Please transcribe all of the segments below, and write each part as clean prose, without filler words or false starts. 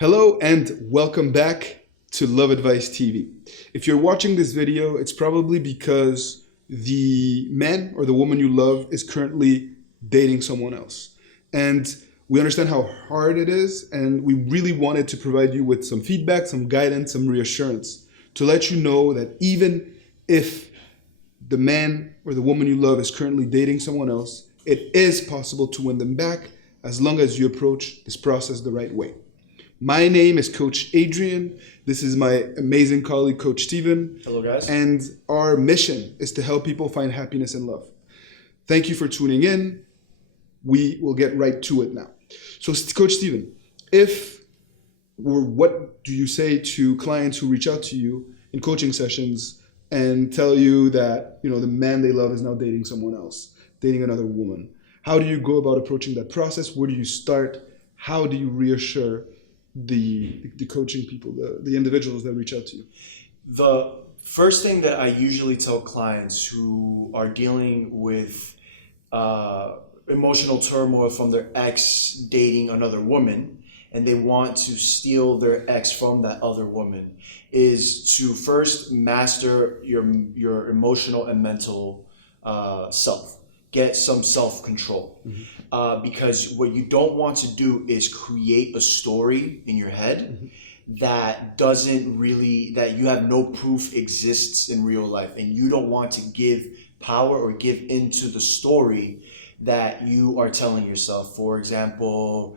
Hello and welcome back to Love Advice TV. If you're watching this video, it's probably because the man or the woman you love is currently dating someone else. And we understand how hard it is, and we really wanted to provide you with some feedback, some guidance, some reassurance to let you know that even if the man or the woman you love is currently dating someone else, it is possible to win them back as long as you approach this process the right way. My name is Coach Adrian. This is my amazing colleague, Coach Steven. Hello, guys. And our mission is to help people find happiness and love. Thank you for tuning in. We will get right to it now. So, Coach Steven, what do you say to clients who reach out to you in coaching sessions and tell you that, the man they love is now dating someone else, dating another woman? How do you go about approaching that process? Where do you start? How do you reassure the coaching people, the individuals that reach out to you? The first thing that I usually tell clients who are dealing with emotional turmoil from their ex dating another woman, and they want to steal their ex from that other woman, is to first master your emotional and mental self. Get some self-control. Because what you don't want to do is create a story in your head that you have no proof exists in real life, and you don't want to give power or give into the story that you are telling yourself. For example,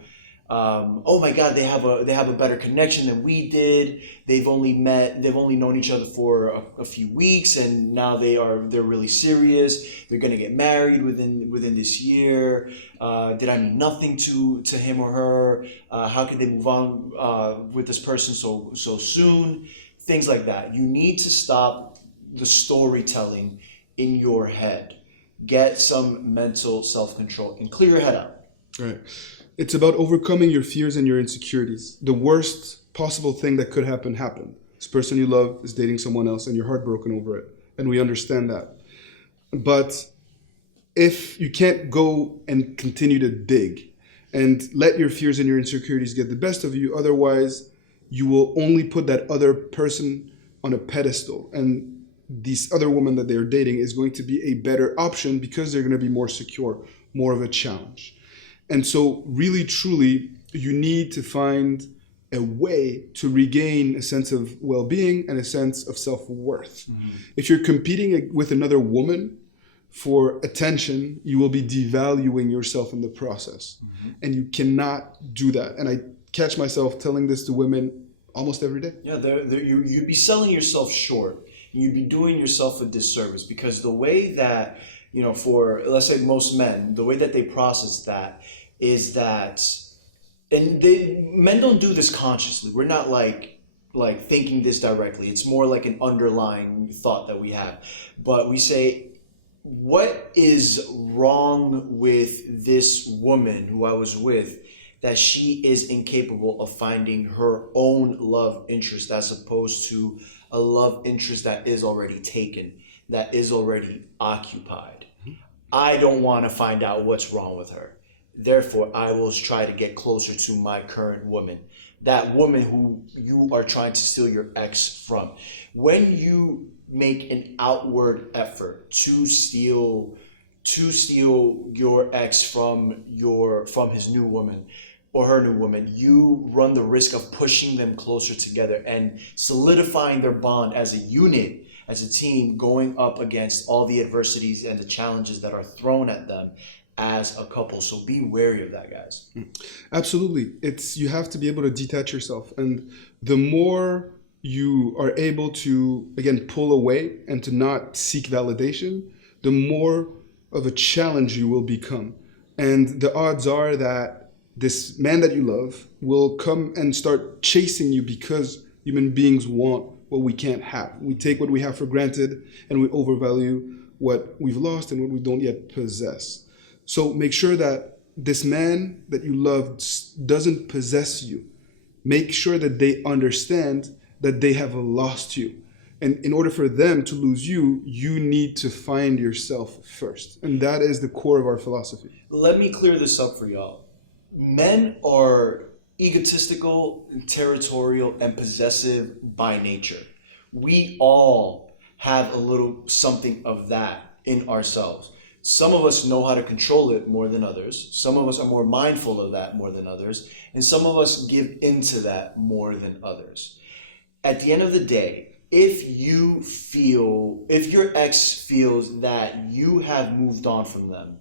oh my God, they have a better connection than we did. They've only known each other for a few weeks, and now they're really serious. They're gonna get married within this year. Did I mean nothing to him or her? How could they move on with this person so soon? Things like that. You need to stop the storytelling in your head. Get some mental self-control and clear your head out. Right. It's about overcoming your fears and your insecurities. The worst possible thing that could happen happened. This person you love is dating someone else and you're heartbroken over it. And we understand that. But if you can't go and continue to dig and let your fears and your insecurities get the best of you, otherwise you will only put that other person on a pedestal. And this other woman that they're dating is going to be a better option because they're going to be more secure, more of a challenge. And so really, truly, you need to find a way to regain a sense of well-being and a sense of self-worth. If you're competing with another woman for attention, you will be devaluing yourself in the process. And you cannot do that. And I catch myself telling this to women almost every day. Yeah, you'd be selling yourself short. You'd be doing yourself a disservice, because the way that, for, let's say, most men, the way that they process that is that, and men don't do this consciously. We're not like thinking this directly. It's more like an underlying thought that we have. But we say, what is wrong with this woman who I was with that she is incapable of finding her own love interest, as opposed to a love interest that is already taken, that is already occupied? I don't want to find out what's wrong with her. Therefore, I will try to get closer to my current woman, that woman who you are trying to steal your ex from. When you make an outward effort to steal your ex from his new woman or her new woman, you run the risk of pushing them closer together and solidifying their bond as a unit, as a team, going up against all the adversities and the challenges that are thrown at them as a couple. So be wary of that, guys. Absolutely. You have to be able to detach yourself. And the more you are able to, again, pull away and to not seek validation, the more of a challenge you will become. And the odds are that this man that you love will come and start chasing you, because human beings want what we can't have. We take what we have for granted and we overvalue what we've lost and what we don't yet possess. So make sure that this man that you love doesn't possess you. Make sure that they understand that they have lost you. And in order for them to lose you, you need to find yourself first. And that is the core of our philosophy. Let me clear this up for y'all. Men are egotistical, territorial, and possessive by nature. We all have a little something of that in ourselves. Some of us know how to control it more than others. Some of us are more mindful of that more than others. And some of us give into that more than others. At the end of the day, if your ex feels that you have moved on from them,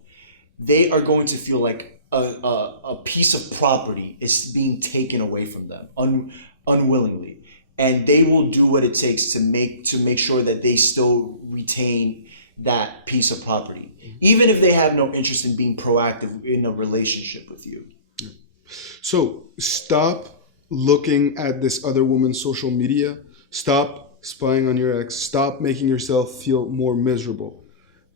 they are going to feel like a piece of property is being taken away from them unwillingly. And they will do what it takes to make sure that they still retain that piece of property, even if they have no interest in being proactive in a relationship with you. So stop looking at this other woman's social media. Stop spying on your ex. Stop making yourself feel more miserable.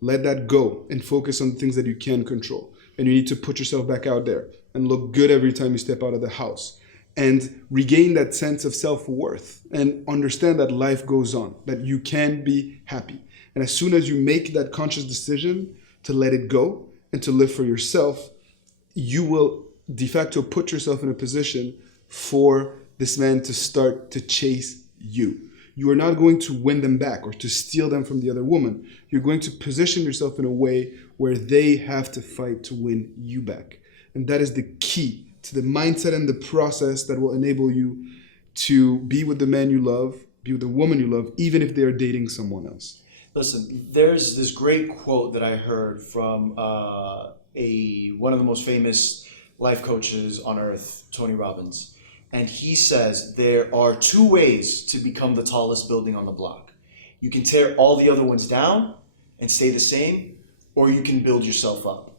Let that go and focus on the things that you can control. And you need to put yourself back out there and look good every time you step out of the house. And regain that sense of self-worth and understand that life goes on, that you can be happy. And as soon as you make that conscious decision to let it go and to live for yourself, you will de facto put yourself in a position for this man to start to chase you. You are not going to win them back or to steal them from the other woman. You're going to position yourself in a way where they have to fight to win you back. And that is the key to the mindset and the process that will enable you to be with the man you love, be with the woman you love, even if they are dating someone else. Listen, there's this great quote that I heard from one of the most famous life coaches on earth, Tony Robbins. And he says there are two ways to become the tallest building on the block. You can tear all the other ones down and stay the same, or you can build yourself up.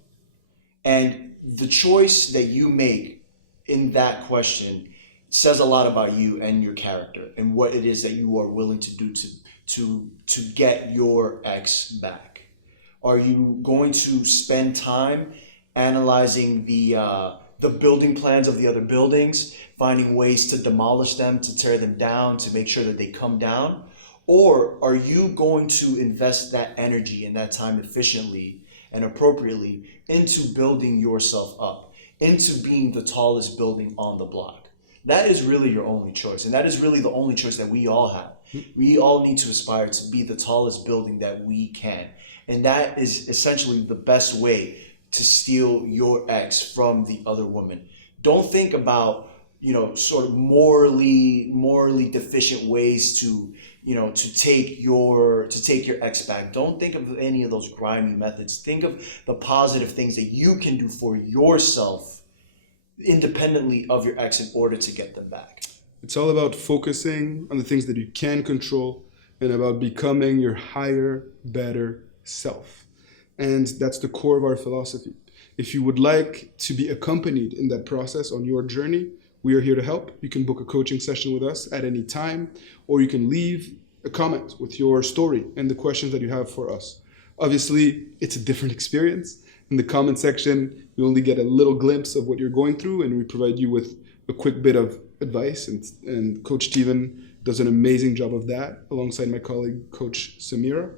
And the choice that you make in that question says a lot about you and your character and what it is that you are willing to do to get your ex back. Are you going to spend time analyzing the building plans of the other buildings, finding ways to demolish them, to tear them down, to make sure that they come down? Or are you going to invest that energy and that time efficiently and appropriately into building yourself up, into being the tallest building on the block? That is really your only choice. And that is really the only choice that we all have. We all need to aspire to be the tallest building that we can. And that is essentially the best way to steal your ex from the other woman. Don't think about, sort of morally deficient ways to take your ex back. Don't think of any of those grimy methods. Think of the positive things that you can do for yourself independently of your ex in order to get them back. It's all about focusing on the things that you can control and about becoming your higher, better self. And that's the core of our philosophy. If you would like to be accompanied in that process on your journey, we are here to help. You can book a coaching session with us at any time, or you can leave a comment with your story and the questions that you have for us. Obviously, it's a different experience. In the comment section, you only get a little glimpse of what you're going through, and we provide you with a quick bit of advice. And Coach Steven does an amazing job of that, alongside my colleague, Coach Samira.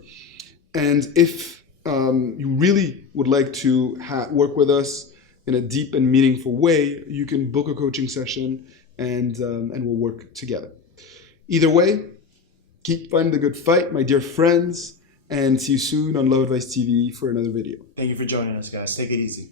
And if you really would like to work with us in a deep and meaningful way, you can book a coaching session and we'll work together. Either way, keep fighting the good fight, my dear friends, and see you soon on Love Advice TV for another video. Thank you for joining us, guys. Take it easy.